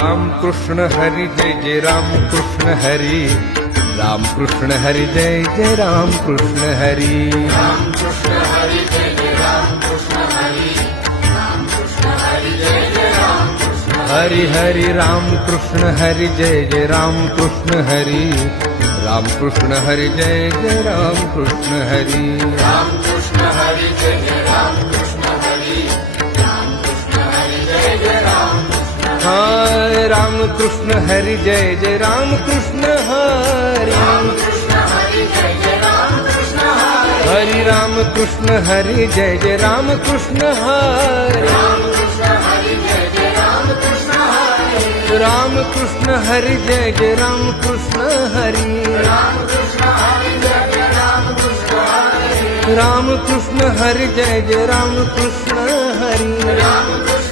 राम कृष्ण हरी जय जय राम कृष्ण हरी राम कृष्ण हरी जय जय राम कृष्ण हरी राम कृष्ण हरी जय जय राम कृष्ण हरी राम कृष्ण हरी जय जय राम कृष्ण हरि हरि राम कृष्ण हरि जय जय राम कृष्ण हरि राम कृष्ण हरि जय जय राम कृष्ण हरि राम कृष्ण हरी जय जय राम कृष्ण हरी राम कृष्ण हरी जय जय राम कृष्ण हाय राम कृष्ण हरि जय जय राम कृष्ण हरि राम कृष्ण हरी जय जय राम कृष्ण हरी हरि राम कृष्ण हरि जय जय राम कृष्ण हरि राम कृष्ण हरी जय जय राम कृष्ण हरी राम कृष्ण हरि जय जय राम कृष्ण हरि राम कृष्ण हरी जय जय राम कृष्ण हरी राम कृष्ण हरि जय जय राम कृष्ण हरि राम कृष्ण